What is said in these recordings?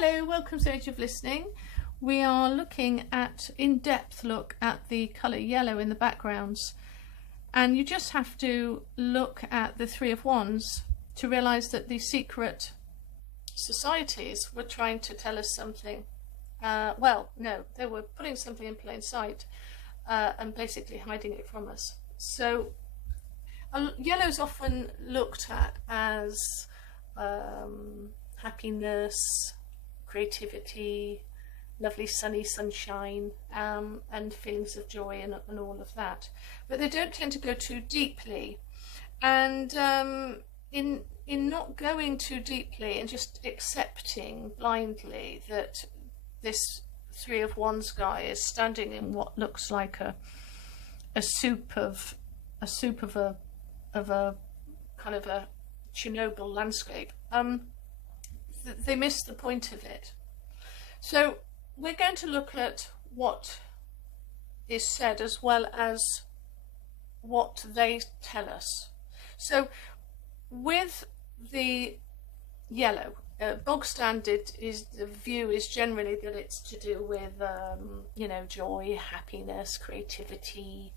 Hello, welcome to Age of Listening. We are looking at, in-depth look at the colour yellow in the backgrounds. And you just have to look at the Three of Wands to realise that the secret societies were trying to tell us something. Well, no, they were putting something in plain sight and basically hiding it from us. So yellow's often looked at as happiness, creativity, lovely sunny sunshine, and feelings of joy and all of that. But they don't tend to go too deeply. And in not going too deeply and just accepting blindly that this Three of Wands guy is standing in what looks like a soup of a kind of a Chernobyl landscape, they miss the point of it. So we're going to look at what is said as well as what they tell us. So with the yellow, bog standard is the view is generally that it's to do with you know, joy, happiness, creativity,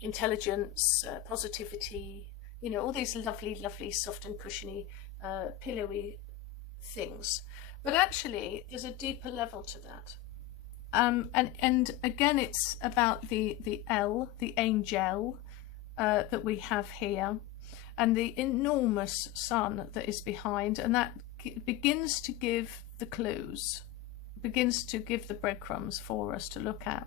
intelligence, positivity, you know, all these lovely soft and cushiony pillowy things. But actually there's a deeper level to that, and again it's about the L, the angel, that we have here, and the enormous sun that is behind, and that begins to give the clues, begins to give the breadcrumbs for us to look at.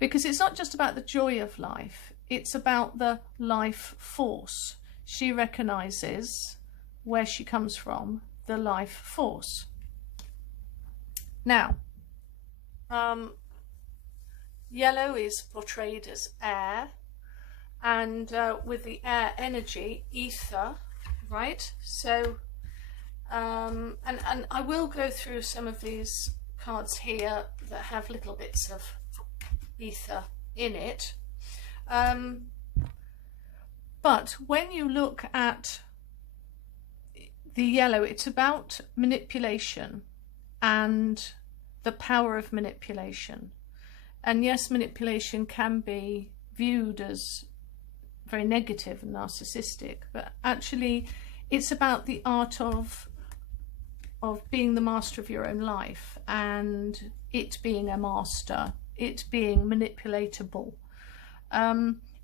Because it's not just about the joy of life, it's about the life force. She recognises where she comes from, the life force. Now, yellow is portrayed as air, and with the air energy, ether, right? So, and I will go through some of these cards here that have little bits of ether in it. But when you look at the yellow, it's about manipulation and the power of manipulation. And yes, manipulation can be viewed as very negative and narcissistic, but actually it's about the art of being the master of your own life, and it being a master, it being manipulatable.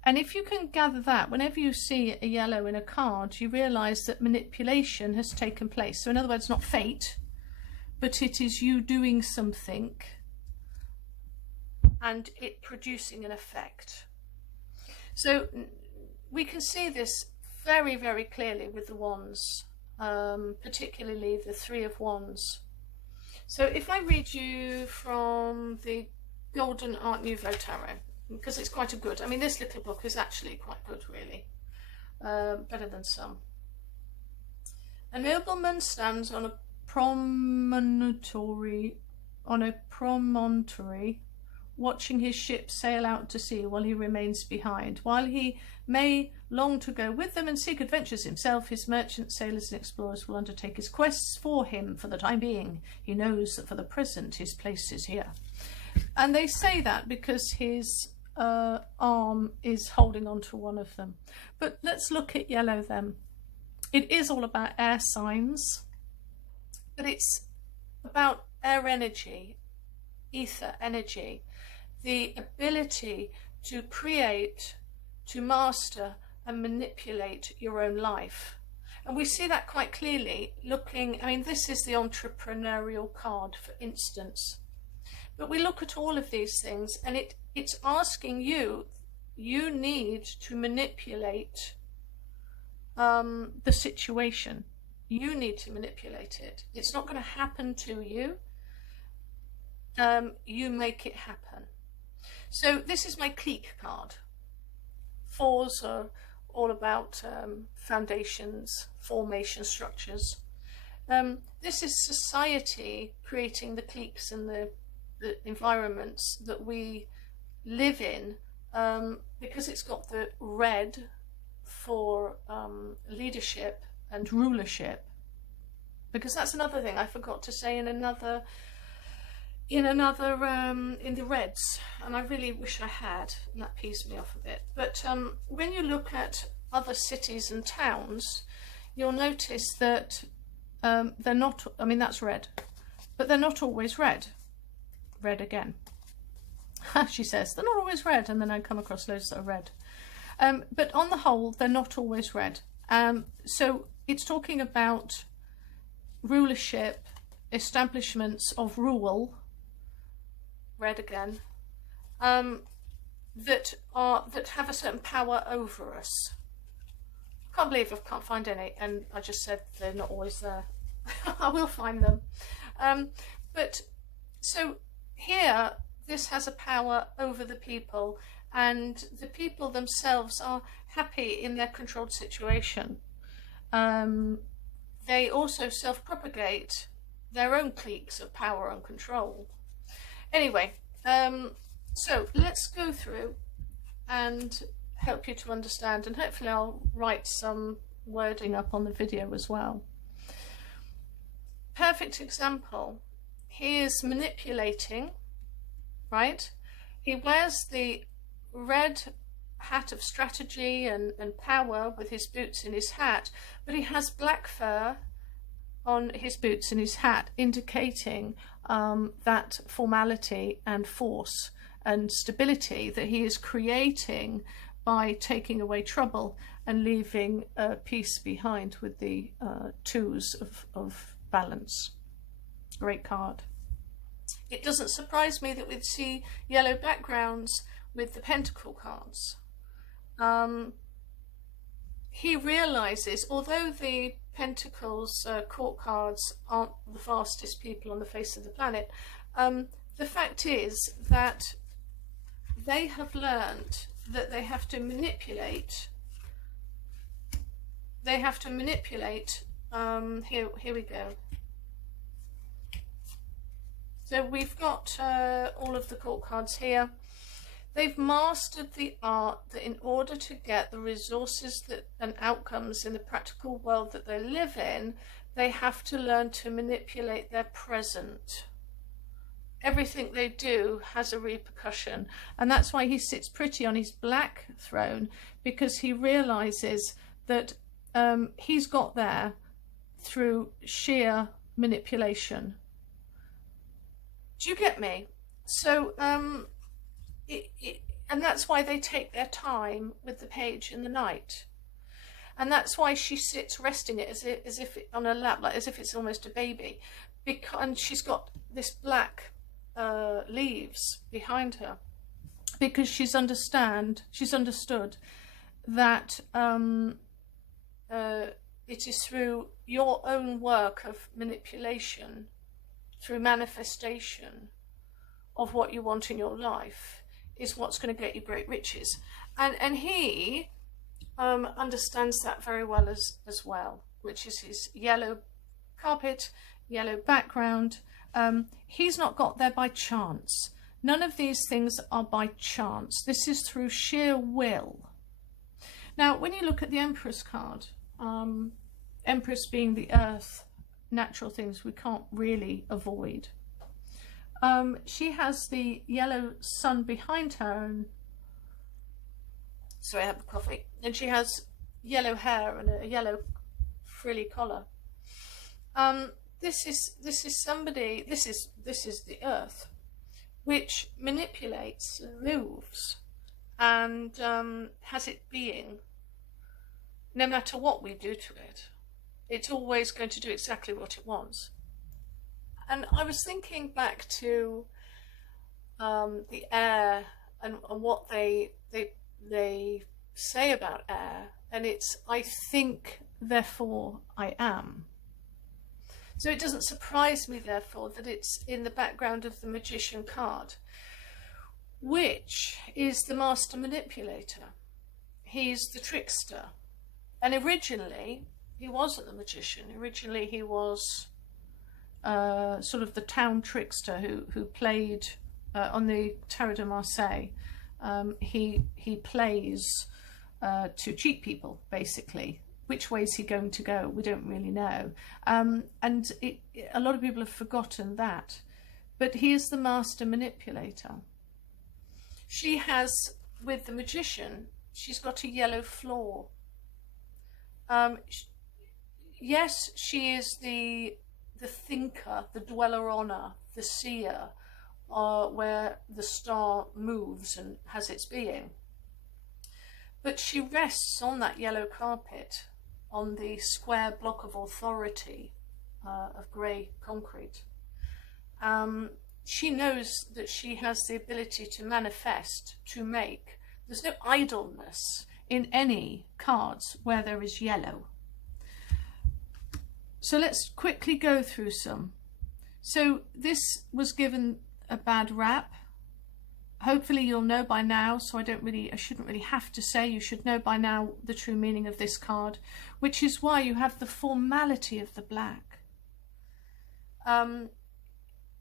And if you can gather that, whenever you see a yellow in a card, you realise that manipulation has taken place. So in other words, not fate, but it is you doing something and it producing an effect. So we can see this very clearly with the wands, particularly the Three of Wands. So if I read you from the Golden Art Nouveau Tarot, because it's quite a good, I mean, this little book is actually quite good, really, better than some. A nobleman stands on a promontory, watching his ship sail out to sea while he remains behind. While he may long to go with them and seek adventures himself, his merchants, sailors and explorers will undertake his quests for him for the time being. He knows that for the present his place is here. And they say that because his arm is holding on to one of them. But let's look at yellow then. It is all about air signs, but it's about air energy, ether energy, the ability to create, to master and manipulate your own life. And we see that quite clearly looking, I mean, this is the entrepreneurial card, for instance. But we look at all of these things and it's asking you need to manipulate the situation. You need to manipulate it. It's not going to happen to you. You make it happen. So this is my clique card. Fours are all about foundations, formation structures. This is society creating the cliques and the environments that we live in, because it's got the red for leadership and rulership, because that's another thing I forgot to say in the Reds, and I really wish I had, and that pees me off a bit. But when you look at other cities and towns, you'll notice that they're not, I mean, that's red, but they're not always red. Red again. She says, they're not always red, and then I come across loads that are red. But on the whole, they're not always red. So it's talking about rulership, establishments of rule, red again, that have a certain power over us. I can't believe I can't find any, and I just said they're not always there. I will find them. But so here, this has a power over the people, and the people themselves are happy in their controlled situation. They also self-propagate their own cliques of power and control. Anyway, so let's go through and help you to understand, and hopefully I'll write some wording up on the video as well. Perfect example. He is manipulating, right? He wears the red hat of strategy and power with his boots and his hat, but he has black fur on his boots and his hat, indicating that formality and force and stability that he is creating by taking away trouble and leaving peace behind with the twos of balance. Great card. It doesn't surprise me that we'd see yellow backgrounds with the pentacle cards. He realizes, although the Pentacles court cards aren't the fastest people on the face of the planet, the fact is that they have learned that they have to manipulate. Here we go. So we've got all of the court cards here. They've mastered the art that in order to get the resources and outcomes in the practical world that they live in, they have to learn to manipulate their present. Everything they do has a repercussion, and that's why he sits pretty on his black throne, because he realizes that he's got there through sheer manipulation. Do you get me? So and that's why they take their time with the page and the knight, and that's why she sits resting it as if on her lap, like as if it's almost a baby, and she's got this black leaves behind her, because she's understood that it is through your own work of manipulation, through manifestation of what you want in your life, is what's going to get you great riches. And he understands that very well as well, which is his yellow carpet, yellow background. He's not got there by chance. None of these things are by chance. This is through sheer will. Now, when you look at the Empress card, Empress being the earth, natural things we can't really avoid. She has the yellow sun behind her, and sorry, I have a coffee. And she has yellow hair and a yellow frilly collar. This is somebody. This is the earth, which manipulates, moves, and has it being. No matter what we do to it, it's always going to do exactly what it wants. And I was thinking back to the air and what they say about air, and it's I think, therefore I am. So it doesn't surprise me, therefore, that it's in the background of the Magician card, which is the master manipulator. He's the trickster. And originally, he wasn't the magician. Originally, he was sort of the town trickster who played on the Tarot de Marseille. He plays to cheat people, basically, which way is he going to go? We don't really know. And a lot of people have forgotten that. But he is the master manipulator. She has, with the magician, she's got a yellow flaw. Yes, she is the thinker, the dweller honor, the seer, where the star moves and has its being. But she rests on that yellow carpet, on the square block of authority of grey concrete. She knows that she has the ability to manifest, to make. There's no idleness in any cards where there is yellow. So let's quickly go through some. So this was given a bad rap. Hopefully you'll know by now, so I shouldn't really have to say, you should know by now the true meaning of this card, which is why you have the formality of the black.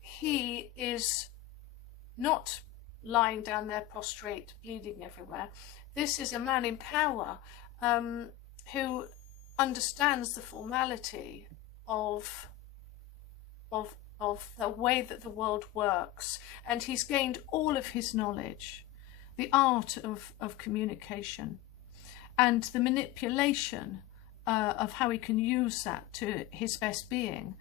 He is not lying down there prostrate, bleeding everywhere. This is a man in power who understands the formality of the way that the world works, and he's gained all of his knowledge, the art of communication and the manipulation of how he can use that to his best being.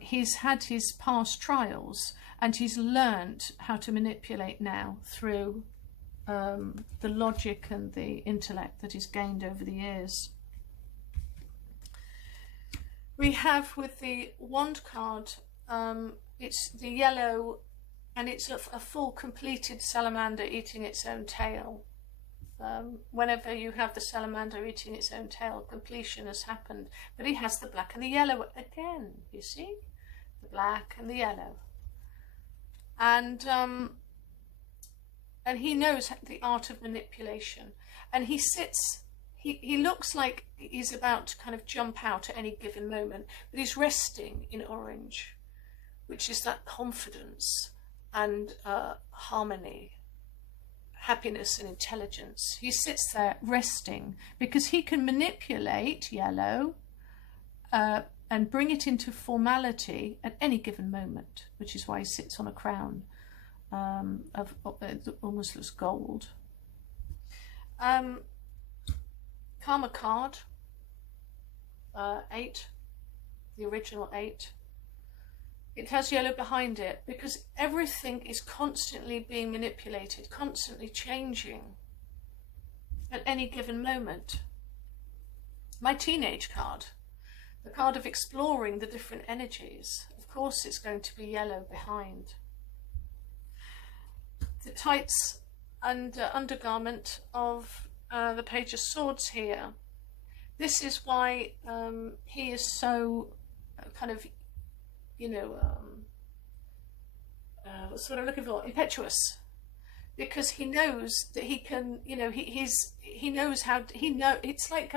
He's had his past trials and he's learned how to manipulate now through the logic and the intellect that he's gained over the years. We have with the wand card, it's the yellow, and it's a full completed salamander eating its own tail. Whenever you have the salamander eating its own tail, completion has happened. But he has the black and the yellow again, you see? The black and the yellow. And he knows the art of manipulation. And he sits, he looks like he's about to kind of jump out at any given moment, but he's resting in orange, which is that confidence and harmony, happiness and intelligence. He sits there resting because he can manipulate yellow and bring it into formality at any given moment, which is why he sits on a crown of almost looks gold. Karma card, 8, the original 8. It has yellow behind it because everything is constantly being manipulated, constantly changing at any given moment. My teenage card, the card of exploring the different energies, of course it's going to be yellow behind. The tights and undergarment of the Page of Swords here. This is why he is so kind of, you know, what's what I'm looking for? Impetuous, because he knows that he can, you know, he knows how to, it's like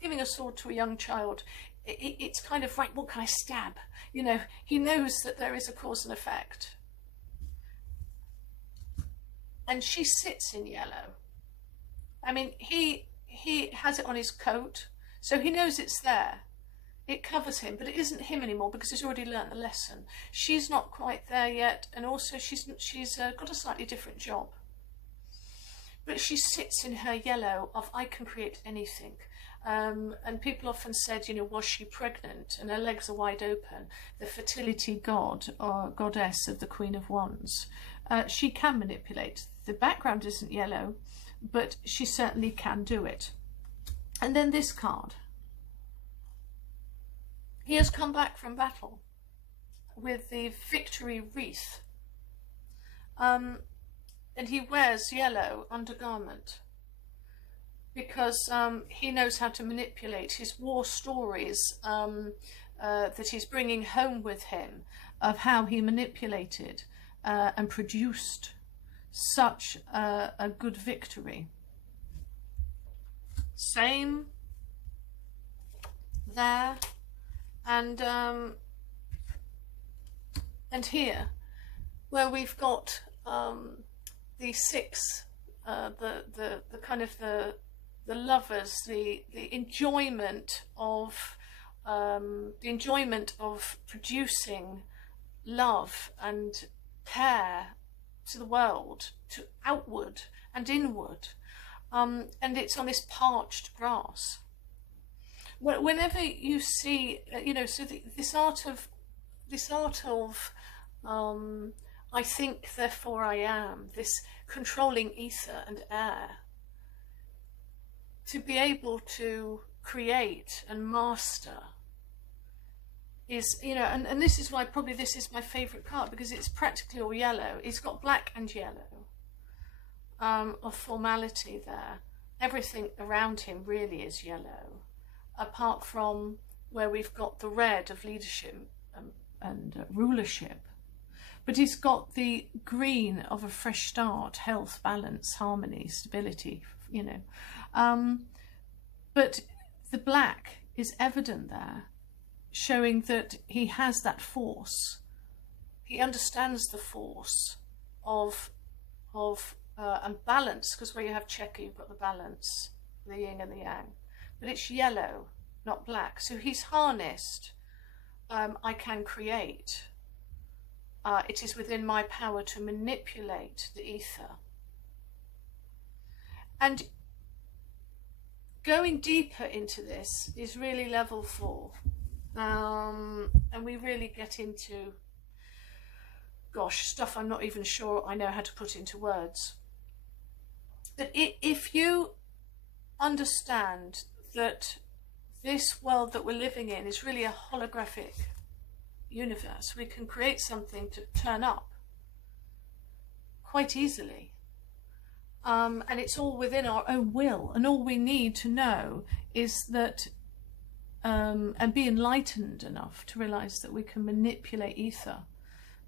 giving a sword to a young child. It's kind of right. What can I stab? You know, he knows that there is a cause and effect. And she sits in yellow. I mean, he has it on his coat, so he knows it's there. It covers him, but it isn't him anymore because he's already learnt the lesson. She's not quite there yet, and also she's got a slightly different job. But she sits in her yellow of I can create anything. And people often said, you know, was she pregnant? And her legs are wide open. The fertility god or goddess of the Queen of Wands. She can manipulate. The background isn't yellow, but she certainly can do it. And then this card. He has come back from battle with the victory wreath. And he wears yellow undergarment because he knows how to manipulate his war stories that he's bringing home with him of how he manipulated and produced such a good victory. Same there. And here, where we've got the 6, the kind of the lovers, the enjoyment of producing love and care to the world, to outward and inward, and it's on this parched grass. Whenever you see, so this art of I think, therefore I am, this controlling ether and air, to be able to create and master is, and this is why probably this is my favourite card, because it's practically all yellow. It's got black and yellow of formality there. Everything around him really is yellow, apart from where we've got the red of leadership and rulership. But he's got the green of a fresh start, health, balance, harmony, stability, But the black is evident there, showing that he has that force. He understands the force of and balance, because where you have checker, you've got the balance, the yin and the yang. But it's yellow, not black. So he's harnessed, I can create. It is within my power to manipulate the ether. And going deeper into this is really level 4. And we really get into, stuff I'm not even sure I know how to put into words. But if you understand that this world that we're living in is really a holographic universe, we can create something to turn up quite easily, and it's all within our own will, and all we need to know is that and be enlightened enough to realize that we can manipulate ether,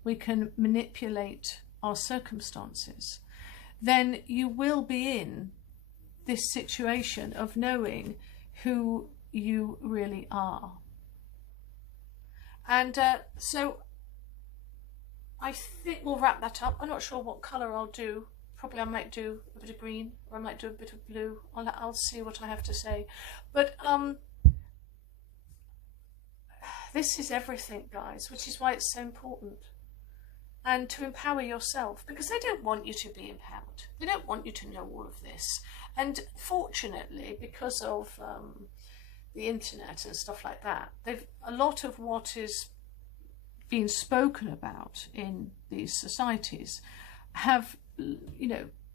we can manipulate our circumstances. Then you will be in this situation of knowing who you really are. And so I think we'll wrap that up. I'm not sure what colour I'll do. Probably I might do a bit of green, or I might do a bit of blue. I'll see what I have to say. But this is everything, guys, which is why it's so important. And to empower yourself, because they don't want you to be empowered. They don't want you to know all of this. And fortunately, because of the internet and stuff like that, a lot of what is being spoken about in these societies have,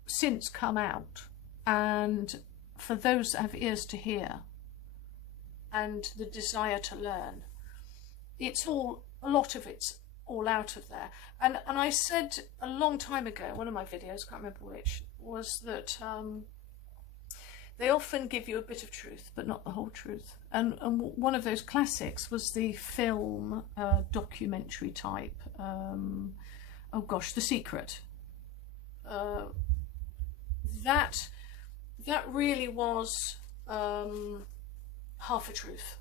since come out. And for those that have ears to hear and the desire to learn, a lot of it's all out of there. And I said a long time ago, one of my videos, can't remember which, was that they often give you a bit of truth, but not the whole truth. And one of those classics was the film documentary type, The Secret. That really was half a truth.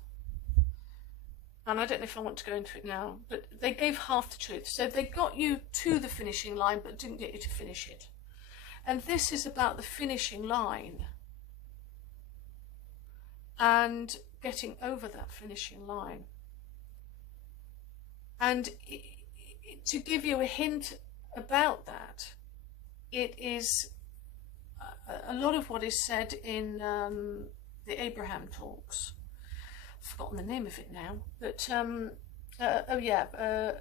And I don't know if I want to go into it now, but they gave half the truth. So they got you to the finishing line, but didn't get you to finish it. And this is about the finishing line and getting over that finishing line. And to give you a hint about that, it is a lot of what is said in the Abraham talks. I've forgotten the name of it now, but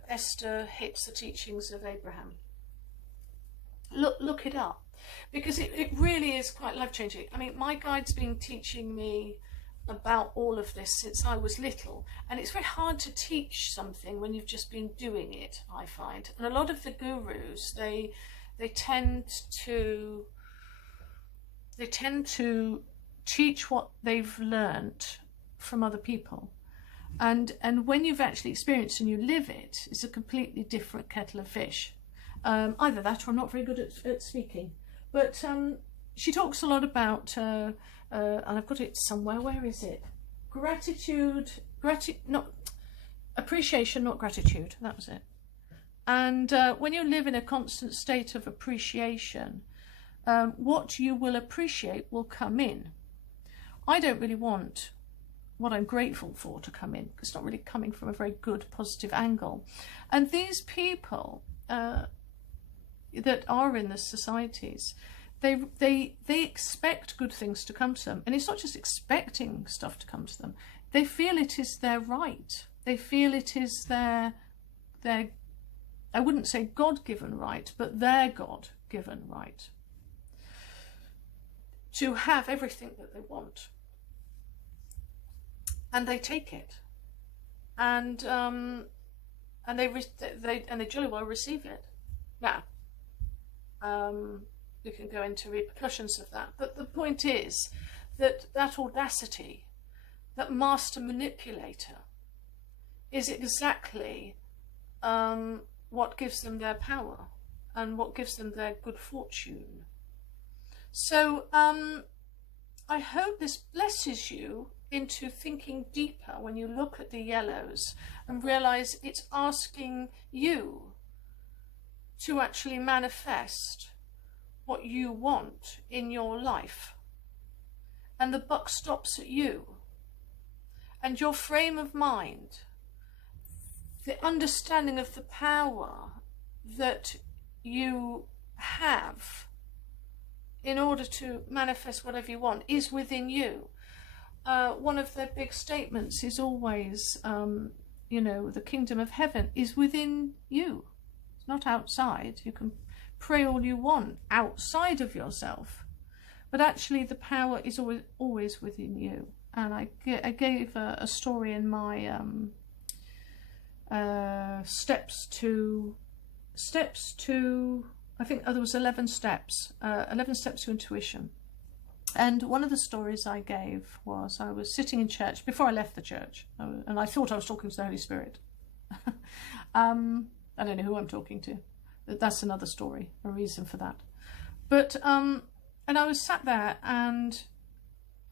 Esther hits the teachings of Abraham. Look it up, because it really is quite life-changing. I mean, my guide's been teaching me about all of this since I was little, and it's very hard to teach something when you've just been doing it, I find. And a lot of the gurus, they tend to teach what they've learnt from other people, and when you've actually experienced and you live it, it's a completely different kettle of fish. Either that, or I'm not very good at speaking. But she talks a lot about and I've got it somewhere. Where is it? Not appreciation, not gratitude. That was it. And when you live in a constant state of appreciation, what you will appreciate will come in. I don't really want what I'm grateful for to come in. It's not really coming from a very good, positive angle. And these people that are in the societies, they expect good things to come to them. And it's not just expecting stuff to come to them. They feel it is their right. They feel it is their I wouldn't say God-given right, but their God-given right to have everything that they want. And they take it, and they jolly well receive it. Now, we can go into repercussions of that, but the point is that audacity, that master manipulator, is exactly what gives them their power and what gives them their good fortune. So I hope this blesses you into thinking deeper when you look at the yellows and realize it's asking you to actually manifest what you want in your life. And the buck stops at you. And your frame of mind, the understanding of the power that you have in order to manifest whatever you want is within you. One of their big statements is always, the kingdom of heaven is within you. It's not outside. You can pray all you want outside of yourself, but actually the power is always within you. And I gave a story in my steps to, I think there was 11 steps to intuition. And one of the stories I gave was I was sitting in church before I left the church, and I thought I was talking to the Holy Spirit. I don't know who I'm talking to. That's another story, a reason for that. But and I was sat there, and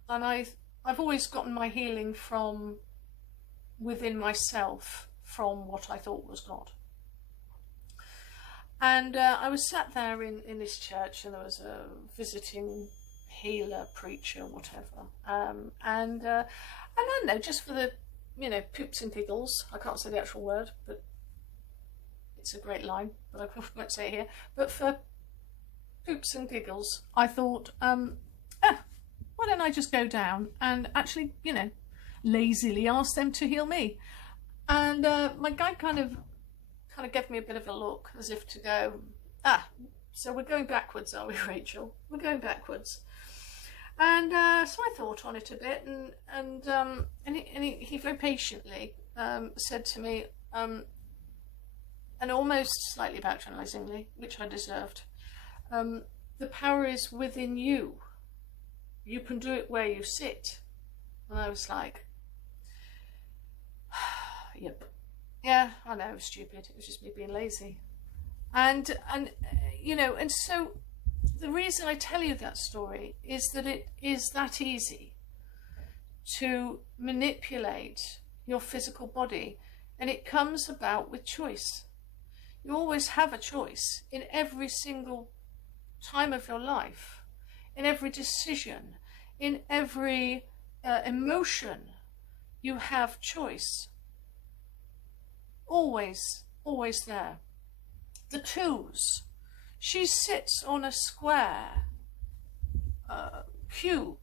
I've always gotten my healing from within myself, from what I thought was God. And I was sat there in this church, and there was a visiting healer, preacher, whatever. And I don't know, just for the, poops and giggles, I can't say the actual word, but it's a great line, but I won't say it here. But for poops and giggles, I thought, why don't I just go down and actually, lazily ask them to heal me? And my guide kind of gave me a bit of a look, as if to go, so we're going backwards, are we, Rachel? We're going backwards. And so I thought on it a bit, and he very patiently said to me, and almost slightly patronizingly, which I deserved, the power is within you. You can do it where you sit. And I was like, yep. Yeah, I know, it was stupid. It was just me being lazy. And so the reason I tell you that story is that it is that easy to manipulate your physical body, and it comes about with choice. You always have a choice in every single time of your life, in every decision, in every emotion. You have choice. Always, always there. The twos. She sits on a square cube.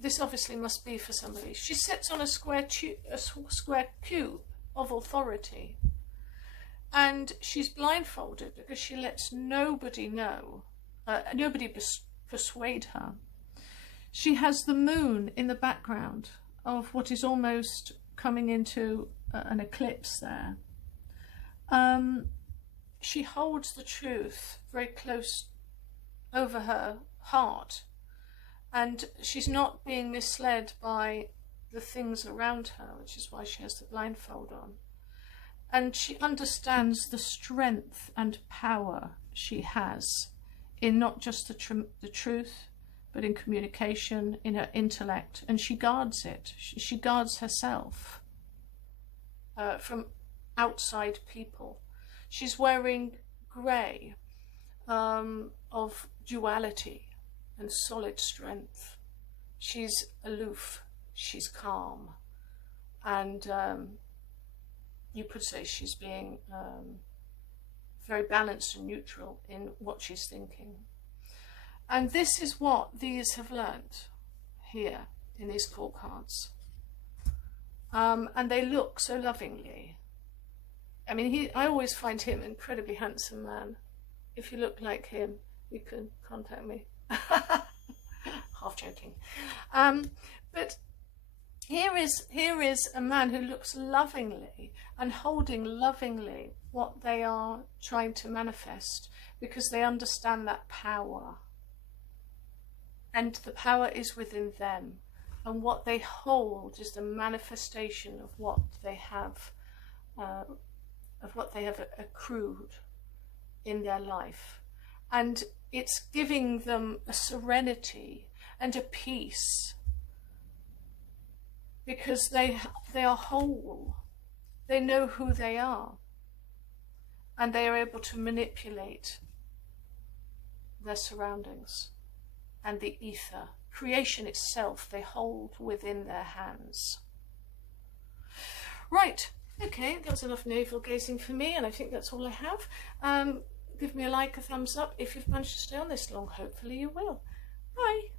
This obviously must be for somebody. She sits on a square cube of authority, and she's blindfolded because she lets nobody know, nobody persuade her. She has the moon in the background of what is almost coming into an eclipse there. She holds the truth very close over her heart, and she's not being misled by the things around her, which is why she has the blindfold on. And she understands the strength and power she has in not just the truth, but in communication, in her intellect, and she guards it. She guards herself from outside people. She's wearing grey of duality, and solid strength. She's aloof, she's calm, and you could say she's being very balanced and neutral in what she's thinking. And this is what these have learnt here in these court cards. And they look so lovingly. I mean, I always find him an incredibly handsome man. If you look like him, you can contact me. Half joking. But here is a man who looks lovingly and holding lovingly what they are trying to manifest, because they understand that power. And the power is within them. And what they hold is the manifestation of what they have accrued in their life. And it's giving them a serenity and a peace, because they are whole. They know who they are, and they are able to manipulate their surroundings and the ether. Creation itself they hold within their hands. Right, okay, that's enough navel gazing for me, and I think that's all I have. Give me a like, a thumbs up if you've managed to stay on this long. Hopefully you will. Bye.